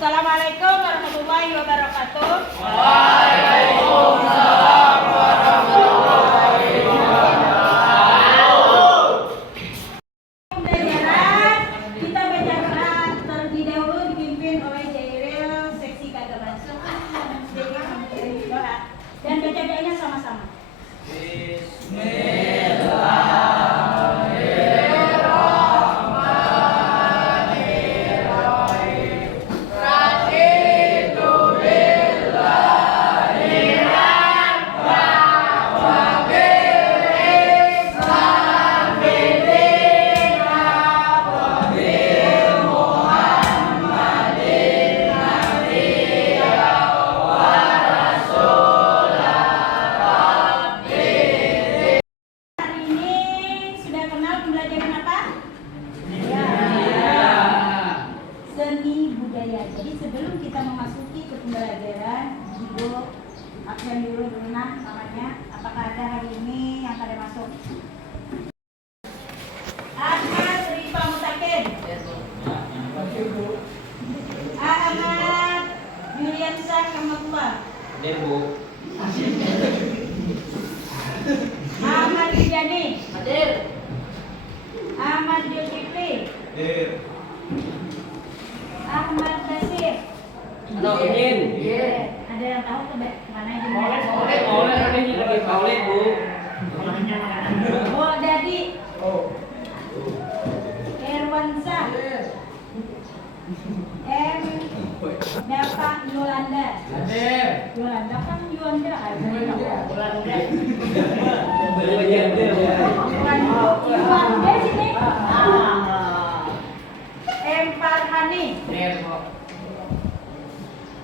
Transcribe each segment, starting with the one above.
Assalamualaikum warahmatullahi wabarakatuh. Waalaikumsalam warahmatullahi wabarakatuh. Pembelajaran kita bacakan terlebih dahulu dipimpin oleh Jairil seksi keagamaan. Doa dan baca doanya sama-sama. Jadi sebelum kita memasuki ke pembelajaran, Ibu absen dulu namanya. Apakah ada hari ini yang pada masuk? Ahmad Rifa Mutakin, Ahmad Yuliansyah Kamatullah, Ahmad Rijani, Ahmad Zulkifli, Ahmad Basir. Ada yang tahu ke mana ini? Boleh, Bu. Oh, jadi Erwansyah, M. Dapat Yolanda. Yolanda kan Yolanda. Yolanda sini. M. Farhani,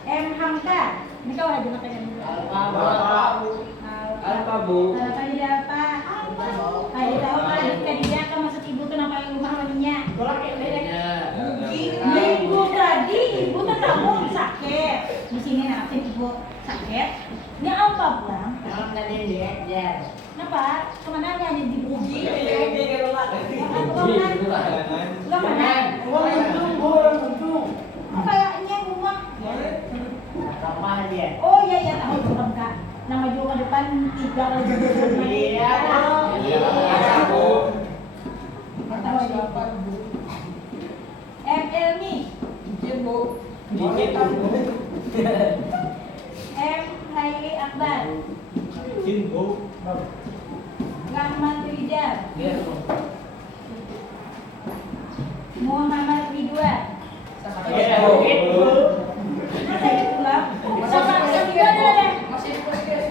M. Hamka. Ini kau aja makanya dulu. Apa, Bu? Tadi apa? Tadi tahu kan dia akan masuk ibu kenapa yang rumah wanginya? Minggu tadi ibu ketemu sakit. Di sini nanti ibu sakit. Ini apa pulang? Kenapa? Kemana aja nih di bugi? Kemana? Oh, kayaknya rumah. Oh iya iya tahu belum kak. Nama juga ke depan 3 kali. Iya. Tahu aja. Elmi. M. Hairi Akbar. Rahmat Rijal. Muhammad Ridwan.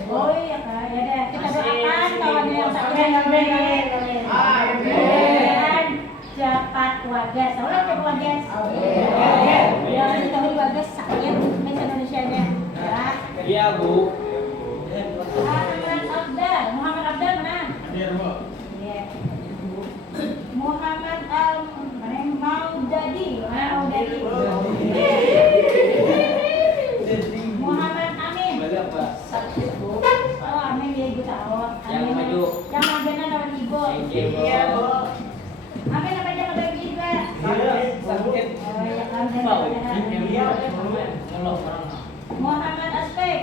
Oh iya kak, ya deh kita doakan kawannya yang sakit dan cepat wagas. Tahu lah cepat wagas. Jangan diketahui wagas sakit bahasa Indonesianya. Ya. Iya, Bu. Muhammad Abdal mana? Iya. Muhammad Maudadi. Muhammad Amin. Oh, Amin dia juga tahu. Yang maju. Yang majunya lawan ibu. Iya, Bu. Amin apa aja pada juga. Sakit. Oh, ya kan. Muhammad Aspek.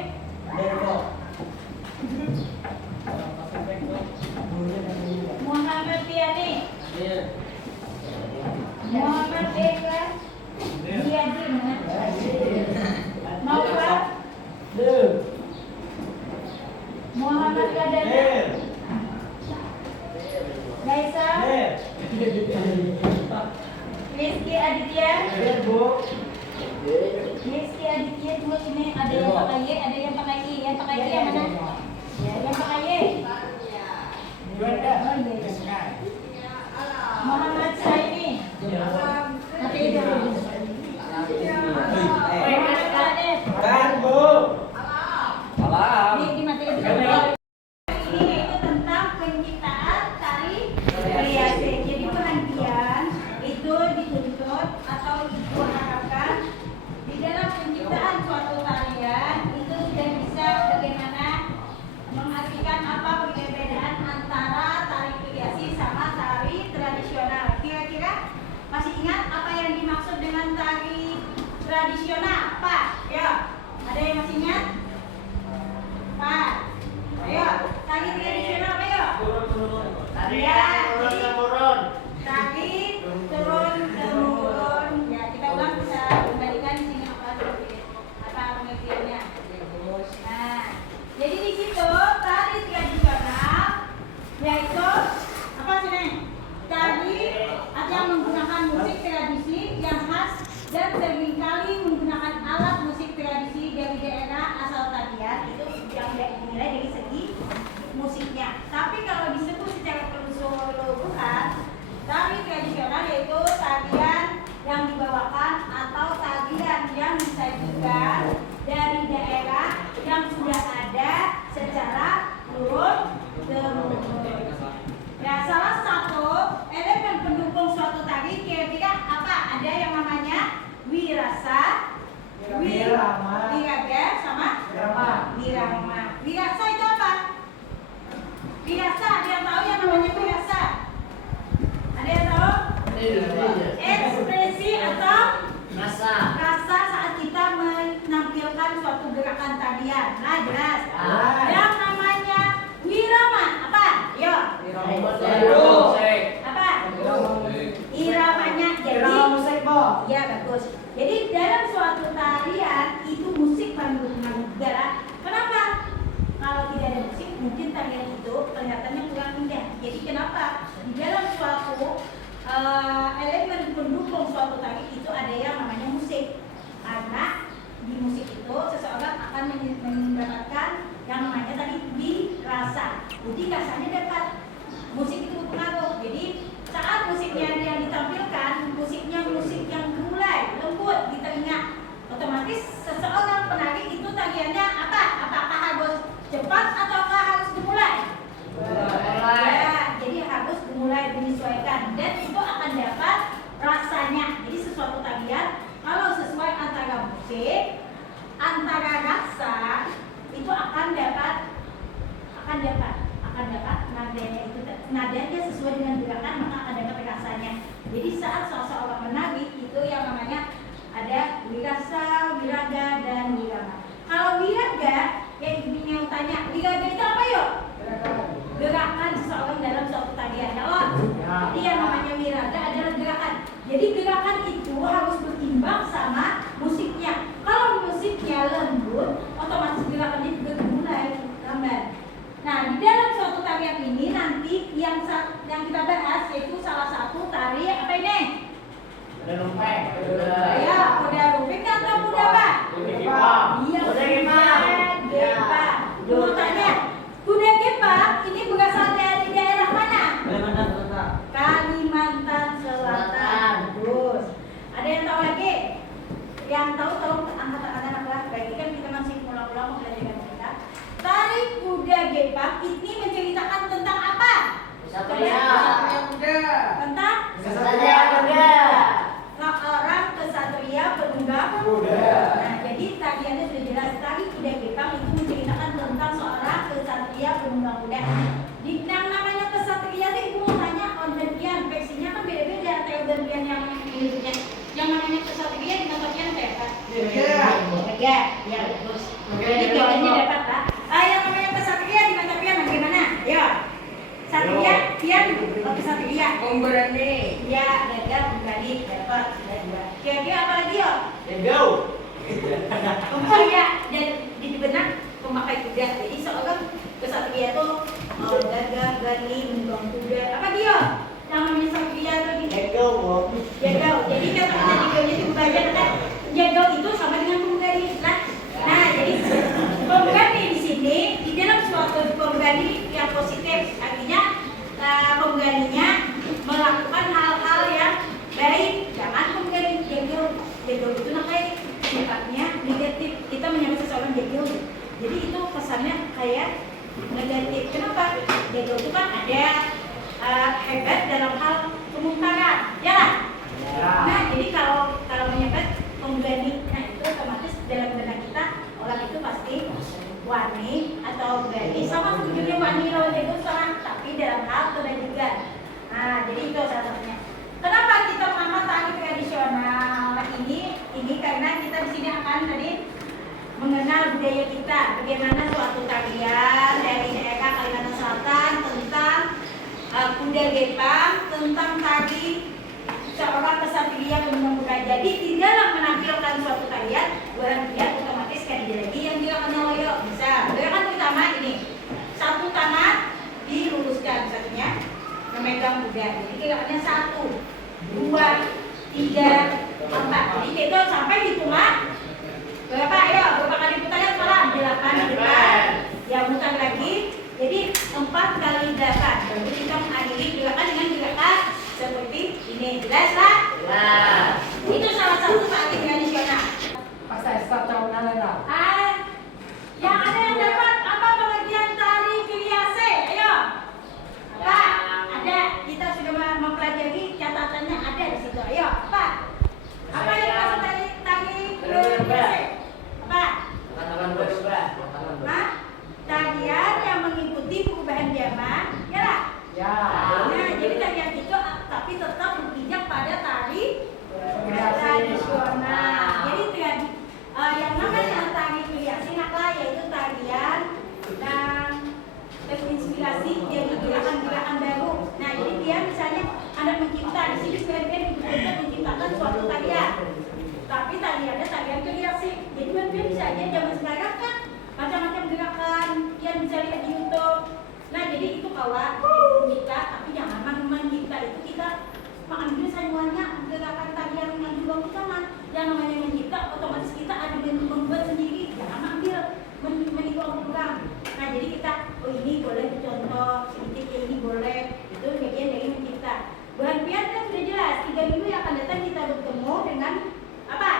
Muhammad Piani. Muhammad Eka. Diadi mana? Naufal. Muhammad Kadana. Gaisa. Rizky Aditya. Rizky Aditya dua ini ada yang pakai Y, ada yang pakai I. Yang pakai I yang mana? Ya, yang pakai Y. Oh iya. Muhammad Saini. Mati itu. Muhammad Adit. Di mati itu. Ini yaitu tentang penciptaan tari kreasi. Jadi perhentian itu dituntut atau diharapkan di dalam penciptaan suatu tarian itu sudah bisa bagaimana mengartikan apa perbedaan antara tari Wiraga sama wirama. Wirasa itu apa? Wirasa, ada yang tahu yang namanya wirasa? Ada yang tahu? Ekspresi atau Rasa. rasa saat kita menampilkan suatu gerakan tarian. Nah, jelas. Ah. Yang namanya wirama apa? Yo. Apa? Iramanya jadi ya bagus. Jadi dalam suatu tarian itu musik mendukung negara. Kenapa? Kalau tidak ada musik mungkin tarian itu kelihatannya kurang indah. Jadi kenapa? Di dalam suatu elemen pendukung suatu tari itu ada yang namanya musik. Karena di musik itu seseorang akan mendapatkan yang namanya tadi dirasa. Jadi rasanya dapat. Musik itu berpengaruh. Jadi saat musiknya yang ditampilkan, musiknya musik yang gemulai, lembut di telinga, otomatis seseorang penari itu tariannya apa? Apakah harus cepat ataukah harus gemulai? Ya, jadi harus gemulai menyesuaikan dan itu akan dapat rasanya. Jadi sesuatu tarian kalau sesuai antara musik, antara rasa itu akan dapat nadanya itu nadanya sesuai dengan gerakan maka akan dapat rasanya. Jadi saat seseorang menari itu yang namanya ada wirasa, wiraga dan wirama. Kalau wiraga yang ibunya tanya, wiraga itu apa yuk? Gerakan seseorang dalam suatu tarian. Jadi yang namanya wiraga adalah gerakan. Jadi gerakan itu harus berimbang sama musiknya. Kalau musiknya lembut, otomatis gerakannya juga dimulai lambat. Nah, di dalam suatu tarian ini nanti yang kita bahas yaitu salah satu tari apa ini? Kuda lumping. Ya, kuda lumping atau kuda apa? Iya, kuda gepang. Mau tanya, kuda gepang ini berasal dari daerah mana? Kalimantan Selatan. Bagus. Ada yang tahu lagi? Yang tahu angkat tangan anak lagi kan kita masih pulang-pulang mempelajari kita. Tari kuda gepang ini menceritakan tentang apa? Tentang seorang kesatria penunggang kuda. Nah, jadi tariannya sudah jelas. Tari kuda gepang itu menceritakan tentang seorang kesatria penunggang kuda. Di yang namanya kesatria itu ibu mau tanya onderian, versinya kan beda-beda. Ada onderian yang menunjuknya. Yang namanya kesatria di contohnya apa? Ya, bagus. Jadi bedanya dapat lah. Yang namanya kesatria di Matapian bagaimana? Ya. Satria, Tian, kesatria. Pemberani. Ya, gagal kembali dapat sudah dua. Kira-kira apa lagi yo? Ya, dan di benak pemakai kuda. Jadi seorang kesatria itu gagah, berani, menunggang kuda. Apa dia? Yang namanya satria itu jagal. Jadi kata-kata jagalnya itu bagian kan? Jagal itu sama dengan pemberani. Nah, jadi pemberani di sini di dalam suatu pemberani yang positif artinya pemberaninya melakukan hal-hal yang baik. Jangan pemberani jagal itu namanya sifatnya negatif. Kita menyebut seseorang jagal. Jadi itu kesannya kayak negatif. Kenapa? Jagal itu kan ada hebat dalam hal kemungkaran, ya lah. Nah, jadi kalau menyebut pemberani, nah itu otomatis dalam benak kita orang itu pasti wani atau berani sama sebetulnya wani lawan jago sama, tapi dalam hal kebajikan. Nah, jadi itu salah satunya. Kenapa kita mengamat tari tradisional ini karena kita di sini akan tadi mengenal budaya kita, bagaimana suatu tarian dari daerah Kalimantan Selatan tentang kuda gepang, tentang tari seorang kesatria penunggang kuda. Jadi di dalam menampilkan suatu tarian, dia otomatis kan lagi yang gerakannya loyo bisa. Gerakan pertama ini, satu tangan diluruskan, satunya memegang kuda. Jadi gerakannya 1, 2, 3, 4. Jadi kita sampai hitungan berapa? Ayo, berapa kali putaran malam? 8 di depan. Ya mutar lagi. Jadi 4 kali 8. Berarti kita mengakhiri gerakan dengan gerakan seperti ini. Jelas lah? Jelas. Itu salah satu tari tradisional. Yang ada yang dapat apa pengertian tari Kiriase? Ayo. Apa? Ada. Kita sudah mempelajari catatannya ada di situ. Ayo, apa? Apa yang dimaksud tari Kiriase? bisa aja zaman sekarang kan macam-macam gerakan yang bisa lihat di YouTube. Nah jadi itu kawan kita, tapi jangan memang kita itu kita mengambil semuanya gerakan tarian yang juga utama. Yang namanya mencipta otomatis kita ada membuat sendiri, jangan ambil meniru orang. Nah jadi kita ini boleh contoh sedikit, ini boleh, itu bagian dari mencipta. Bahan pian kan sudah jelas, 3 minggu yang akan datang kita bertemu dengan apa?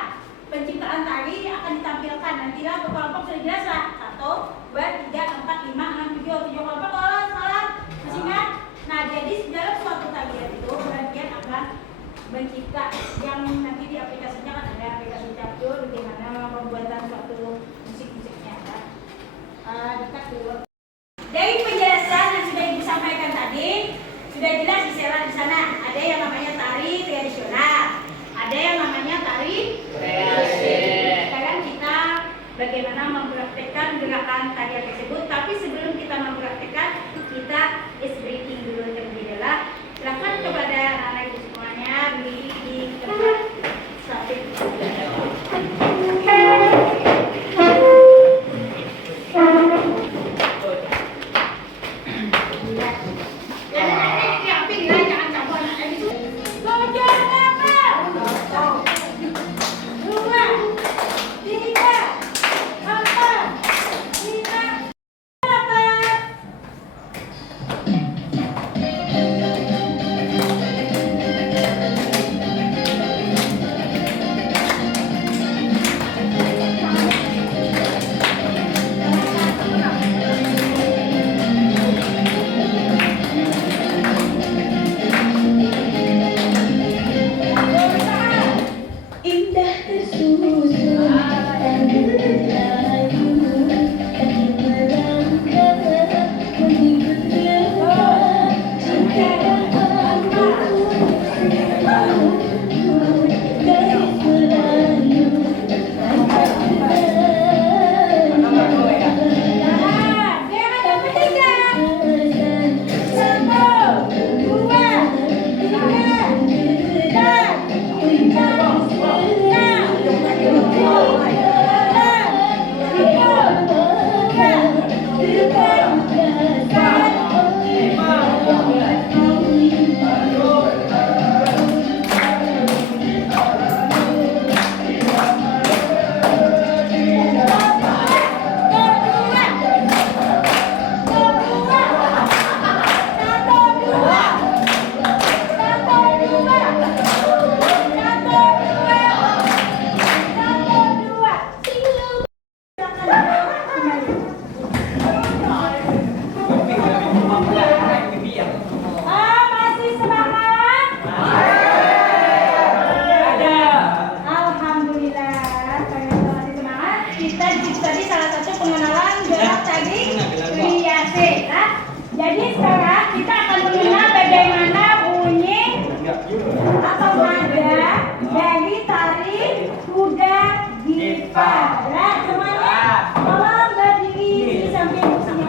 Penciptaan tari akan ditampilkan. Nantilah kelompok sudah jelas lah. 1, 2, 3, 4, 5, 6, 7 kelompok. Kalau salah masih ingat? Nah jadi dalam suatu tarian itu bahan pian akan mencipta yang nanti di aplikasinya kan ada aplikasi catur bagaimana pembuatan suatu musik-musiknya kan. Dekat dulu. Dari penjelasan yang sudah Ibu sampaikan tadi, sudah jelas di sana. Ada yang namanya tari tradisional, ada yang namanya tari kreasi. Sekarang kita bagaimana mempraktekkan gerakan tarian tersebut. Tapi sebelum kita mempraktekkan, kita is breathing dulu terlebih dahulu. Silakan kepada anak-anak ibu semuanya berdiri di tempat sampai. Jadi sekarang kita akan mengenal bagaimana bunyi atau nada dari tari kuda gipa. Nah, semuanya tolong berdiri di samping kursinya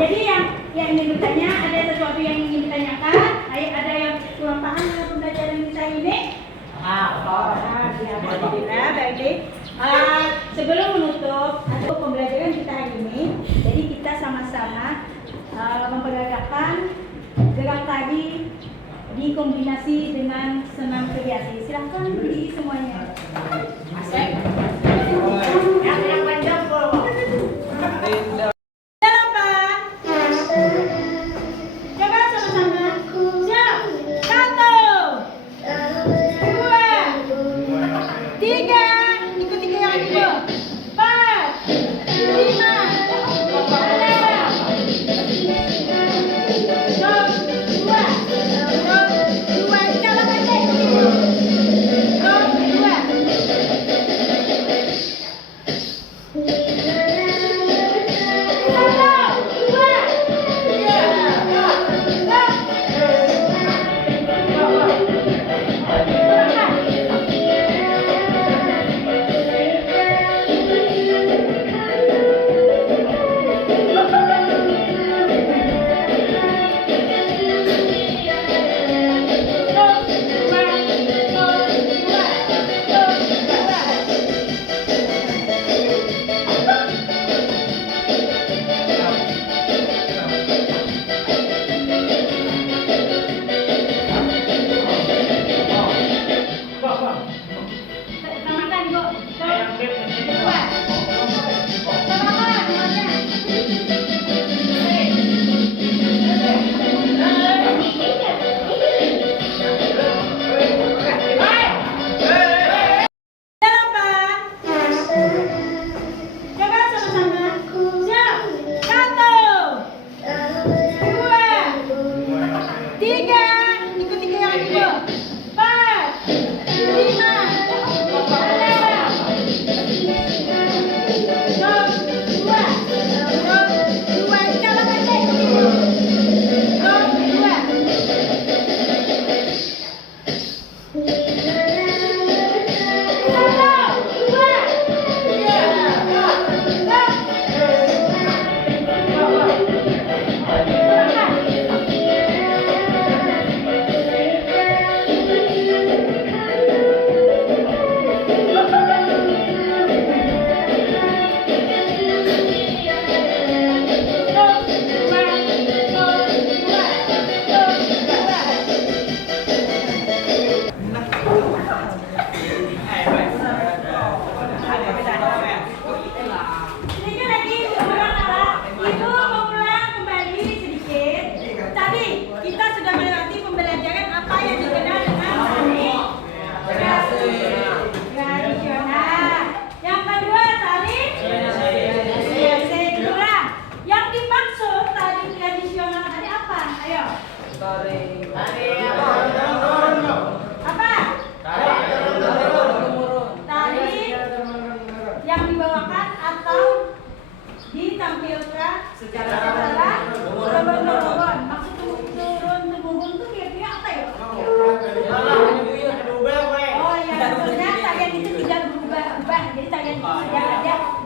Jadi yang ingin bertanya, ada sesuatu yang ingin ditanyakan? Ayo, ada yang kurang paham dengan pembelajaran kita ini? Alhamdulillah, baik. Sebelum menutup atau pembelajaran kita hari ini, jadi kita sama-sama memperagakan gerak tadi dikombinasi dengan senam kreasi. Silahkan berdiri semuanya. Asik. Yang panjang bro.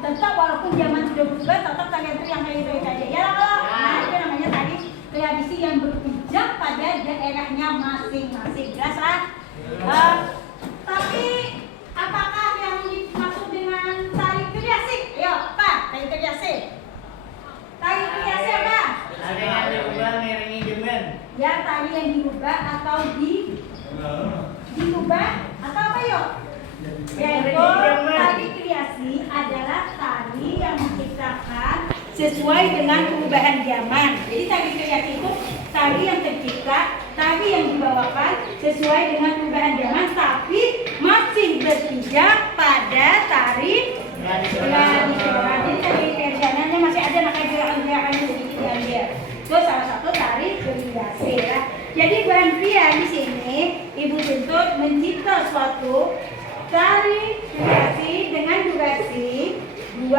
Tetap walaupun zaman sudah berubah, tetap kalian itu yang baik-baik aja. Ya loh. Nah, itu namanya tadi kreasi yang berpijak pada daerahnya masing-masing. Jelas lah. Tapi apakah yang dimaksud dengan tari kreasi? Ayo, Pak, tari kreasi. Tari kreasi apa? Tari yang diubah ngiringi jemen. Ya, tari yang diubah atau diubah atau apa yuk? Yaitu tari kreasi adalah tari yang menciptakan sesuai dengan perubahan zaman. Jadi tari kreasi itu tari yang tercipta, tari yang dibawakan sesuai dengan perubahan zaman, tapi masih berpijak pada tari tradisional. Jadi tari tradisionalnya masih ada, makanya gerakan-gerakannya sedikit diambil. Itu salah satu tari kreasi ya. Jadi bahan pria di sini Ibu tuntut mencipta suatu tari kreasi dengan durasi 2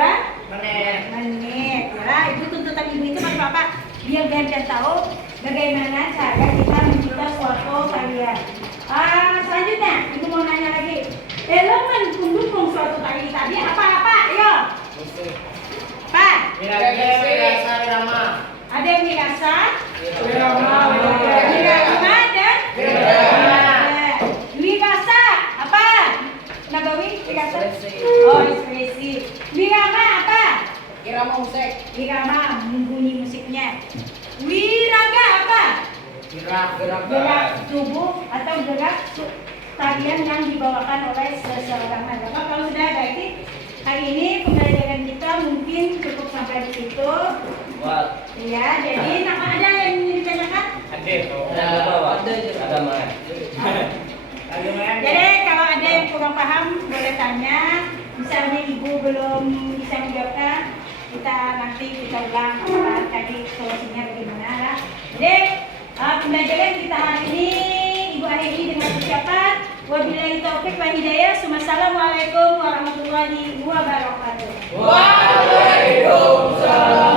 menit. Ya, Ibu tuntutan Ibu itu Mas Bapak biar kalian tahu bagaimana cara kita mencipta suatu tarian. Selanjutnya Ibu mau nanya lagi. Elemen pendukung suatu tari tadi apa-apa? Ayo. Pak. Kira-kira irama. Ada yang dirasa? Wirama. Wirama dan? Wirama. Wirasa apa? Nabawi wirasa? Oh, ekspresi. Wirama apa? Irama musik. Wirama bunyi musiknya. Wiraga apa? Gerak tubuh atau gerak tarian yang dibawakan oleh seseorang. Nah, Bapak kalau sudah baik, hari ini pembelajaran kita mungkin cukup sampai di situ. Ya, jadi ada yang ingin ditanyakan? Jadi kalau ada yang kurang paham boleh tanya. Misalnya ibu belum bisa menjawabkan, kita ulang apa tadi solusinya bagaimana lah. Jadi pembelajaran kita hari ini Ibu akhiri dengan ucapan wabillahi taufik wal hidayah. Wassalamualaikum warahmatullahi wabarakatuh. Waalaikumsalam.